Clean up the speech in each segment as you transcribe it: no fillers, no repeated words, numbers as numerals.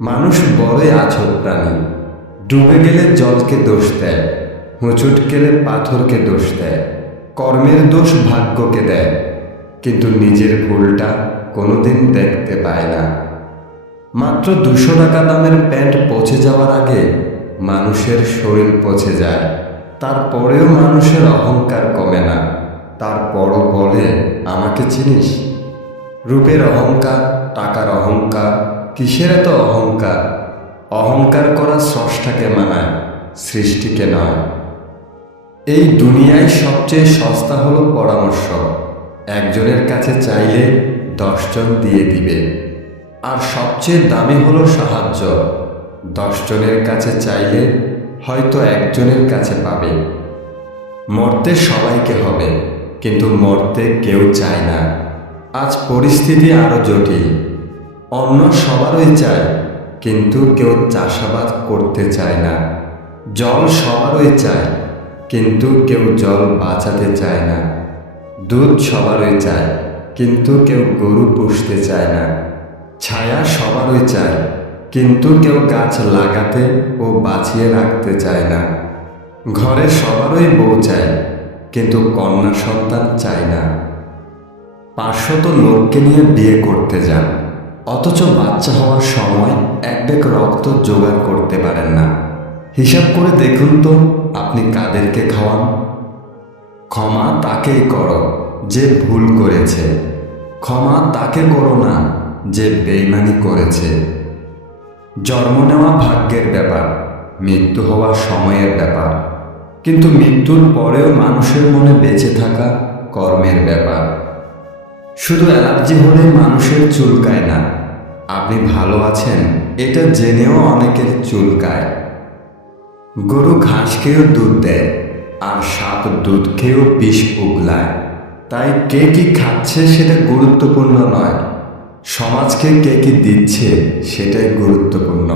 মানুষ বড়ই আছর প্রাণী। ডুবে গেলে জলকে দোষ দেয়, হোঁচট খেলে পাথরকে দোষ দেয়, কর্মের দোষ ভাগ্যকে দেয়, কিন্তু নিজের ভুলটা কোনোদিন দেখতে পায় না। মাত্র 200 টাকা দামের প্যান্ট পচে যাওয়ার আগে মানুষের শরীর পচে যায়, তারপরেও মানুষের অহংকার কমে না। তারপরও বলে, আমাকে চিনিস? রূপের অহংকার, টাকার অহংকার, কিসের এত অহংকার? অহংকার করা স্রষ্টাকে মানায়, সৃষ্টিকে নয়। এই দুনিয়ায় সবচেয়ে সস্তা হলো পরামর্শ। একজনের কাছে চাইলে 10 জন দিয়ে দিবে। আর সবচেয়ে দামি হলো সাহায্য। 10 জনের কাছে চাইলে হয়তো একজনের কাছে পাবে। মরতে সবাইকে হবে, কিন্তু মরতে কেউ চায় না। আজ পরিস্থিতি আরো জটিল। অন্য সবারই চায়, কিন্তু কেউ চাষাবাদ করতে চায় না। জল সবারই চায়, কিন্তু কেউ জল বাঁচাতে চায় না। দুধ সবারই চায়, কিন্তু কেউ গরু পুষতে চায় না। ছায়া সবারই চায়, কিন্তু কেউ গাছ লাগাতে ও বাঁচিয়ে রাখতে চায় না। ঘরে সবারই বউ চায়, কিন্তু কন্যা সন্তান চায় না। 500 লোককে নিয়ে বিয়ে করতে যান, অথচ বাচ্চা হওয়ার সময় এক ব্যাগ রক্ত জোগাড় করতে পারেন না। হিসাব করে দেখুন তো, আপনি কাদেরকে খাওয়ান? ক্ষমা তাকেই করো যে ভুল করেছে। ক্ষমা তাকে করো না যে বেইমানি করেছে। জন্ম নেওয়া ভাগ্যের ব্যাপার, মৃত্যু হওয়া সময়ের ব্যাপার, কিন্তু মৃত্যুর পরেও মানুষের মনে বেঁচে থাকা কর্মের ব্যাপার। শুধু অ্যালার্জি হলে মানুষের চুলকায় না। আপনি ভালো আছেন এটা জেনেও অনেকের চুলকায়। গরু ঘাস খেয়েও দুধ দেয়, আর সাপ দুধ খেয়েও বিষ উগলায়। তাই কে কি খাচ্ছে সেটা গুরুত্বপূর্ণ নয়, সমাজকে কে কি দিচ্ছে সেটাই গুরুত্বপূর্ণ।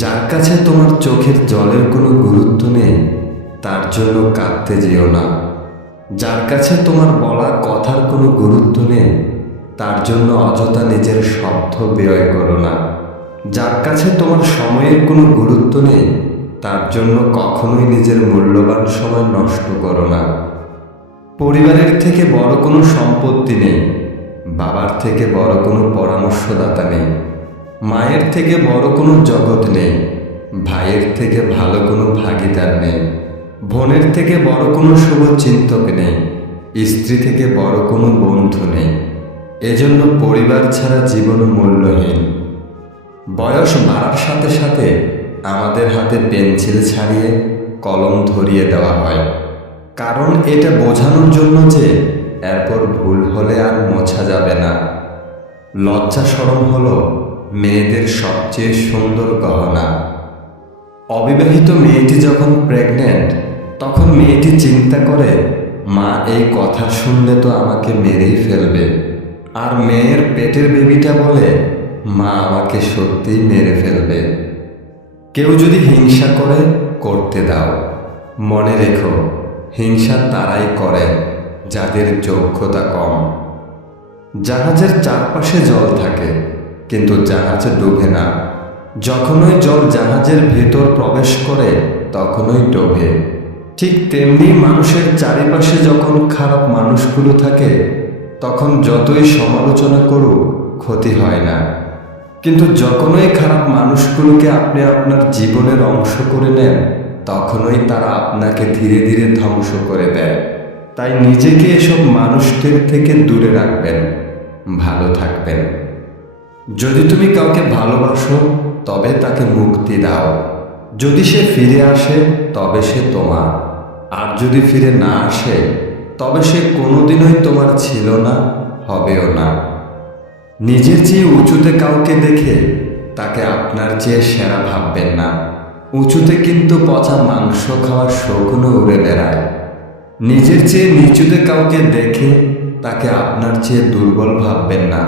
যার কাছে তোমার চোখের জলের কোনো গুরুত্ব নেই, তার জন্য কাঁদতে যেও না। যার কাছে তোমার বলা কথার কোনো গুরুত্ব নেই, তার জন্য অযথা নিজের শব্দ ব্যয় করো না। যার কাছে তোমার সময়ের কোনো গুরুত্ব নেই, তার জন্য কখনোই নিজের মূল্যবান সময় নষ্ট করো না। পরিবারের থেকে বড় কোনো সম্পত্তি নেই, বাবার থেকে বড় কোনো পরামর্শদাতা নেই, মায়ের থেকে বড় কোনো জগৎ নেই, ভাইয়ের থেকে ভালো কোনো ভাগিদার নেই, বোনের থেকে বড় কোনো শুভচিন্তক নেই, স্ত্রী থেকে বড় কোনো বন্ধু নেই। এজন্য পরিবার ছাড়া জীবন মূল্যহীন। বয়স বাড়ার সাথে সাথে আমাদের হাতে পেন্সিল ছাড়িয়ে কলম ধরিয়ে দেওয়া হয়, কারণ এটা বোঝানোর জন্য যে এরপর ভুল হলে আর মোছা যাবে না। লজ্জা শরম হলো মেয়েদের সবচেয়ে সুন্দর গহনা। অবিবাহিত মেয়েটি যখন প্রেগনেন্ট, তখন মেয়েটি চিন্তা করে, মা এই কথা শুনলে তো আমাকে মেরেই ফেলবে। আর মেয়ের পেটের বেবিটা বলে, মা আমাকে সত্যিই মেরে ফেলবে। কেউ যদি হিংসা করে, করতে দাও। মনে রেখো, হিংসা তারাই করে যাদের যোগ্যতা কম। জাহাজের চারপাশে জল থাকে, কিন্তু জাহাজ ডুবে না। যখনই জল জাহাজের ভেতর প্রবেশ করে, তখনই ডোবে। ঠিক তেমনি মানুষের চারিপাশে যখন খারাপ মানুষগুলো থাকে, তখন যতই সমালোচনা করুক ক্ষতি হয় না। কিন্তু যখনই খারাপ মানুষগুলোকে আপনি আপনার জীবনের অংশ করে নেন, তখনই তারা আপনাকে ধীরে ধীরে ধ্বংস করে দেয়। তাই নিজেকে এসব মানুষদের থেকে দূরে রাখবেন, ভালো থাকবেন। যদি তুমি কাউকে ভালোবাসো, তবে তাকে মুক্তি দাও। যদি সে ফিরে আসে, তবে সে তোমার। আর যদি ফিরে না আসে, তবে সে কোনোদিনই তোমার ছিল না, হবেও না। নিজের চেয়ে উঁচুতে কাউকে দেখে তাকে আপনার চেয়ে সেরা ভাববেন না। উঁচুতে কিন্তু পচা মাংস খাওয়ার শৌখিনও উড়ে বেড়ায়। নিজের চেয়ে নিচুতে কাউকে দেখে তাকে আপনার চেয়ে দুর্বল ভাববেন না।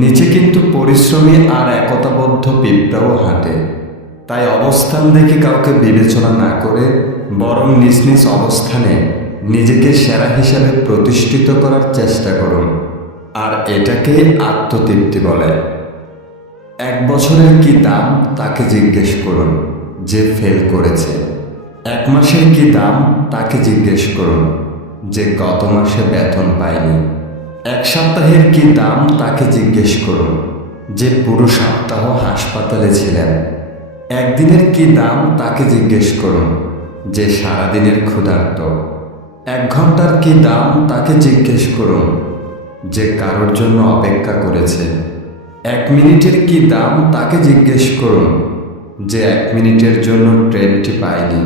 নিচে কিন্তু পরিশ্রমী আর একতাবদ্ধ পিঁপড়াও হাঁটে। তাই অবস্থান দেখে কাউকে বিবেচনা না করে বরং নিজ নিজ অবস্থানে নিজেকে সেরা হিসাবে প্রতিষ্ঠিত করার চেষ্টা করুন। আর এটাকেই আত্মতৃপ্তি বলে। 1 বছরের কি দাম তাকে জিজ্ঞেস করুন যে ফেল করেছে। 1 মাসের কি দাম তাকে জিজ্ঞেস করুন যে গত মাসে বেতন পায়নি। 1 সপ্তাহের কি দাম তাকে জিজ্ঞেস করুন যে পুরো সপ্তাহ হাসপাতালে ছিলেন। 1 দিনের কি দাম তাকে জিজ্ঞেস করুন যে সারাদিনের ক্ষুধার্ত। 1 ঘন্টার কি দাম তাকে জিজ্ঞেস করুন যে কারোর জন্য অপেক্ষা করেছে। 1 মিনিটের কি দাম তাকে জিজ্ঞেস করুন যে 1 মিনিটের জন্য ট্রেনটি পায়নি।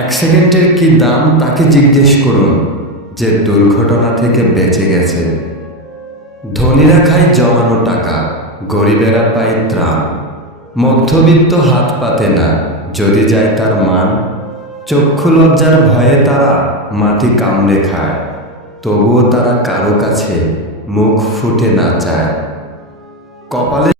1 সেকেন্ডের কি দাম তাকে জিজ্ঞেস করুন যে দুর্ঘটনা থেকে বেঁচে গেছে। ধনীরা খায় জমানো টাকা, গরিবেরা পায় ত্রাণ। মধ্যবিত্ত হাত পাতে না যদি যায় তার মান। চক্ষু লজ্জার ভয়ে তারা মাটি কামড়ে খায়, তবুও তারা কারো কাছে মুখ ফুটে না চায়। কপালে